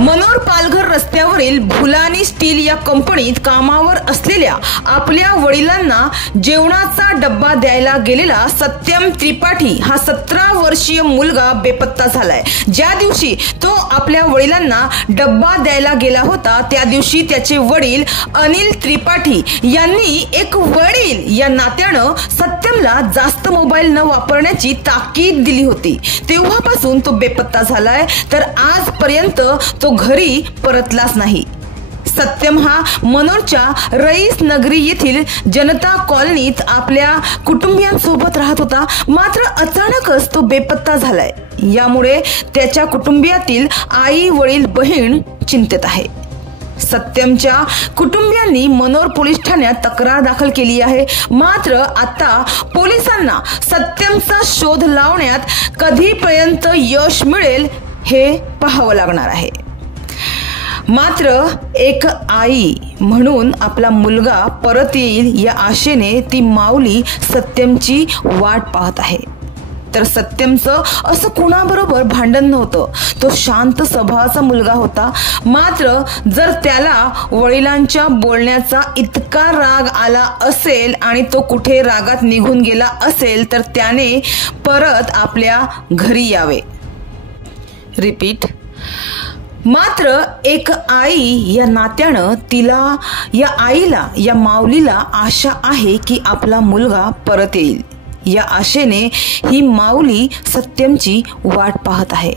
मनोर पालघर रस्त्यावरील भुलानी स्टील या कंपनीत कामावर असलेल्या आपल्या वडिलांना जेवणाचा डब्बा द्यायला गेलेला सत्यम त्रिपाठी हा 17 वर्षीय मुलगा बेपत्ता झालाय। ज्या दिवशी तो आपल्या वडिलांना डब्बा द्यायला गेला होता त्या दिवशी त्याचे वडील अनिल त्रिपाठी यांनी एक वडील या नात्यानं सत्यमला जास्त मोबाईल न वापरण्याची ताकीद दिली होती। तेव्हापासून तो बेपत्ता झालाय, तर आजपर्यंत तो घरी परतलाच नाही। सत्यम हा मनोरच्या रईस नगरी येथील जनता कॉलनीत आपल्या कुटुंबियांसोबत राहत होता, मात्र अचानकच तो बेपत्ता झालाय। यामुळे त्याच्या कुटुंबियातील आई वडील बहीण चिंतेत आहे। सत्यमच्या कुटुंबियांनी मनोर पोलीस ठाण्यात तक्रार दाखल केली आहे, मात्र आता पोलिसांना सत्यमचा शोध लावण्यात कधीपर्यंत यश मिळेल हे पाहावं लागणार आहे। मात्र एक आई म्हणून आपला मुलगा परत येईल या आशेने ती माऊली सत्यमची वाट पाहत आहे। तर सत्यमचं असं कुणाबरोबर भांडण नव्हतं, तो शांत स्वभावाचा मुलगा होता। मात्र जर त्याला वडिलांच्या बोलण्याचा इतका राग आला असेल आणि तो कुठे रागात निघून गेला असेल तर त्याने परत आपल्या घरी यावे। रिपीट, मात्र एक आई या नात्यानं तिला या आईला या माऊलीला आशा आहे की आपला मुलगा परत येईल। या आशेने ही माऊली सत्यमची वाट पाहत आहे।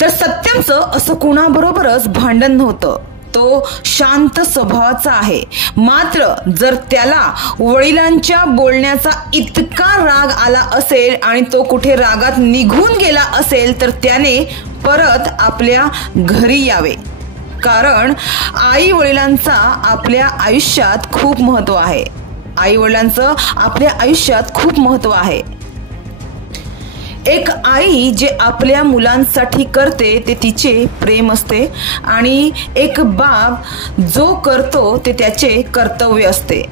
तर सत्यमचं असं कुणाबरोबरच भांडण नव्हतं, तो शांत स्वभावाचा आहे। मात्र जर त्याला वडिलांच्या बोलण्याचा इतका राग आला असेल आणि तो कुठे रागात निघून गेला असेल तर त्याने परत आपल्या घरी यावे, कारण आई वडिलांचा आपल्या आयुष्यात खूप महत्व आहे। आई वडिलांचं आपल्या आयुष्यात खूप महत्व आहे। एक आई जे आपल्या मुलांसाठी करते ते तिचे प्रेम असते आणि एक बाप जो करतो ते त्याचे कर्तव्य असते।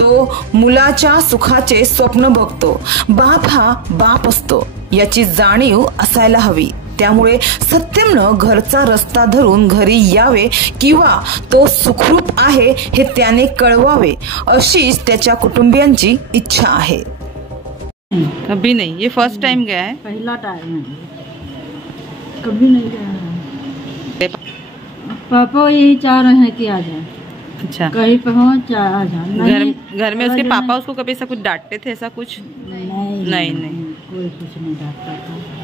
तो मुलाच्या सुखाचे स्वप्न बघतो। बाप हा बाप असतो याची जाणीव असायला हवी। त्यामुळे सत्यमनं घरचा रस्ता धरून घरी यावे किंवा तो सुखरूप आहे हे त्याने कळवावे, अशीच त्याच्या कुटुंबियांची इच्छा आहे। कभी नहीं, ये फर्स्ट टाइम गया है? पहला टाइम है, कभी नहीं गया। पापा यही चाह रहे हैं कि आ जाए। अच्छा, कहीं पे हो आ जाए। घर में उसके पापा उसको कभी ऐसा कुछ डांटते थे? ऐसा कुछ नहीं, नहीं, कोई कुछ नहीं डांटता था।